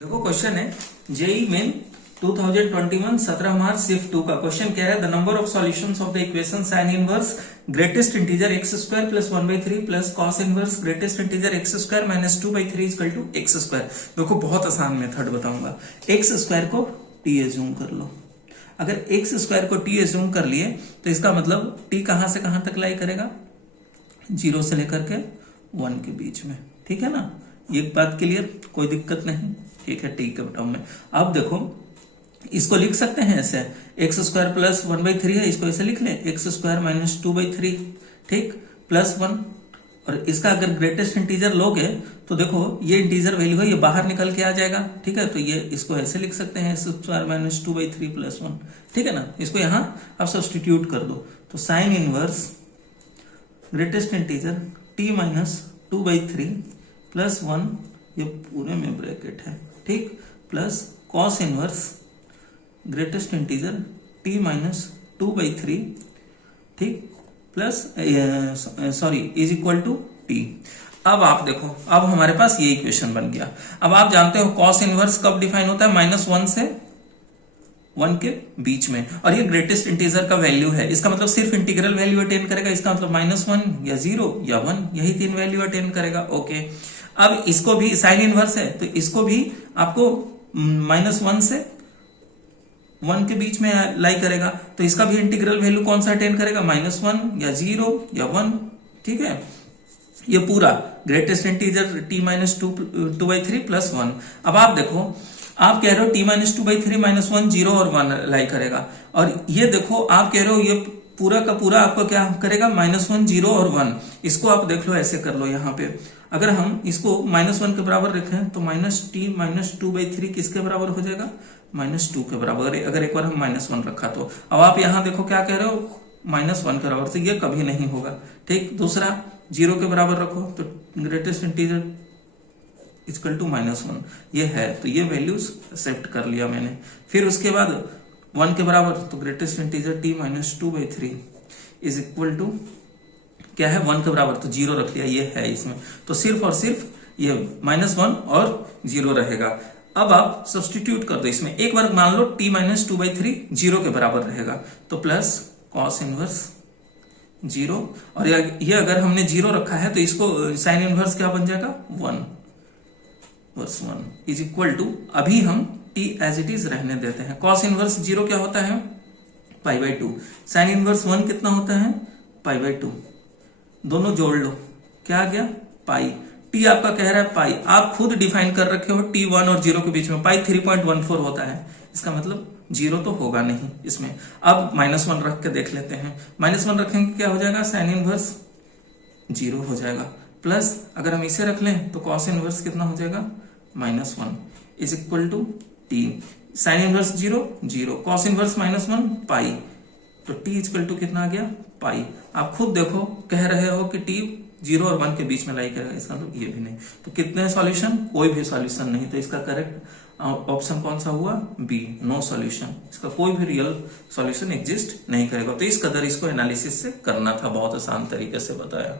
देखो क्वेश्चन है JEE main 2021 17 March shift 2 का क्वेश्चन क्या है। The number of solutions of the equation sine inverse greatest integer X square plus 1/3 plus cos inverse greatest integer X square minus 2/3 equal to X square. देखो बहुत आसान method बताऊंगा। X square को T assume कर लो। अगर X square को T assume कर लिए तो इसका मतलब टी कहां से कहां तक लाई करेगा, 0 से लेकर के 1 के बीच में। ठीक है ना, ये बात क्लियर, कोई दिक्कत नहीं। ठीक है, टी के टर्म में। अब देखो इसको लिख सकते हैं ऐसे, एक्स स्क्वायर प्लस 1/3 है, इसको ऐसे लिख लें एक्स स्क्वायर माइनस 2/3, ठीक, प्लस 1। और इसका अगर ग्रेटेस्ट इंटीजर लोगे तो देखो ये इंटीजर वैल्यू है, ये बाहर निकल के आ जाएगा। ठीक है, तो ये इसको ऐसे लिख सकते हैं एक्स स्क्वायर माइनस 2/3 प्लस 1। ठीक है ना, इसको यहां आप सब्सटीट्यूट कर दो तो sine inverse greatest integer T minus 2/3 plus 1, ये पूरे में ब्रैकेट है, ठीक, plus cos inverse greatest integer T minus 2/3, ठीक, plus sorry is equal to T. अब आप देखो, अब हमारे पास ये इक्वेशन बन गया। अब आप जानते हो कॉस इनवर्स कब डिफाइन होता है, -1 से 1 के बीच में। और ये ग्रेटेस्ट इंटीजर का वैल्यू है, इसका मतलब सिर्फ इंटीग्रल वैल्यू अटेन करेगा। इसका मतलब -1 या 0 या 1, यही 3 वैल्यू अटेन करेगा। ओके, अब इसको भी साइन इनवर्स है तो इसको भी आपको -1 से 1 के बीच में लाई करेगा। तो इसका भी इंटीग्रल वैल्यू कौन सा अटेन करेगा, -1 या 0 या 1। ठीक है, ये पूरा greatest integer t minus 2/3 plus 1। अब आप देखो, आप कह रहे हो t माइनस 2/3 माइनस 1 0 और 1 लाई करेगा। और ये देखो आप कह रहे हो ये पूरा का पूरा आपको क्या करेगा, -1 0 और 1। इसको आप देख लो, ऐसे कर लो। यहाँ पे अगर हम इसको -1 के बराबर रखें तो -t माइनस 2/3 किसके बराबर हो जाएगा, -2 के बराबर। अगर एक बार हम -1 रखा तो अब आप यहाँ देखो क्या कह रहे हो, -1 के बराबर, तो ये कभी नहीं होगा। ठीक, दूसरा 0 के बराबर रखो तो ग्रेटेस्ट इंटीजर इक्वल टू -1, ये है, तो ये वैल्यूज एक्सेप्ट कर लिया मैंने। फिर उसके बाद 1 के बराबर तो greatest integer t minus 2/3 is equal to क्या है, 1 के बराबर, तो 0 रख लिया, ये है इसमें। तो सिर्फ और सिर्फ ये -1 और 0 रहेगा। अब आप सब्सटीट्यूट कर दो इसमें। एक बार मान लो t माइनस 2/3 0 के बराबर रहेगा तो प्लस कॉस इनवर्स 0, और ये अगर हमने 0 रखा है तो इसको साइन इनवर्स क्या बन जाएगा, 1 वर्स 1 इज इक्वल टू, अभी हम t एज इट इज रहने देते हैं। कॉस इनवर्स 0 क्या होता है, π/2। साइन इनवर्स 1 कितना होता है, π/2। दोनों जोड़ लो, क्या आ गया, पाई। टी आपका कह रहा है पाई, आप खुद डिफाइन कर रखे हो t 1 और 0 के बीच में, पाई 3.14 होता है। इसका मतलब 0 तो होगा नहीं इसमें। अब -1 रख के देख लेते हैं। -1 रखेंगे क्या हो जाएगा, साइन इनवर्स 0 हो जाएगा, प्लस अगर हम इसे रख लें तो कॉस इनवर्स कितना हो जाएगा, -1 is equal to T. Sine inverse 0 0, cos inverse -1 pi, तो t इक्वल टू कितना आ गया, पाई। आप खुद देखो, कह रहे हो कि t 0 और 1 के बीच में लाई करेगा, इसका मतलब ये भी नहीं। तो कितने सॉल्यूशन, कोई भी सॉल्यूशन नहीं। तो इसका करेक्ट ऑप्शन कौन सा हुआ, बी, नो सॉल्यूशन। इसका कोई भी रियल सॉल्यूशन एग्जिस्ट नहीं करेगा। तो इस कदर इसको एनालिसिस से करना था, बहुत आसान तरीके से बताया।